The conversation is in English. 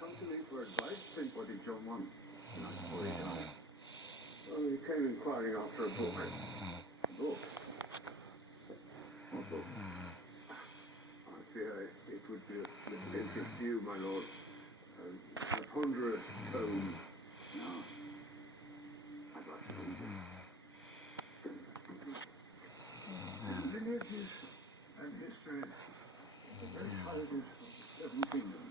come to me for advice? Think what did John want? Not before he died. Well, he came inquiring after a book. A book? What book? I fear it would be of interest to you, my lord. A ponderous tome. No. I'd like to read it. Lineages and history of the great houses of the Seven Kingdoms.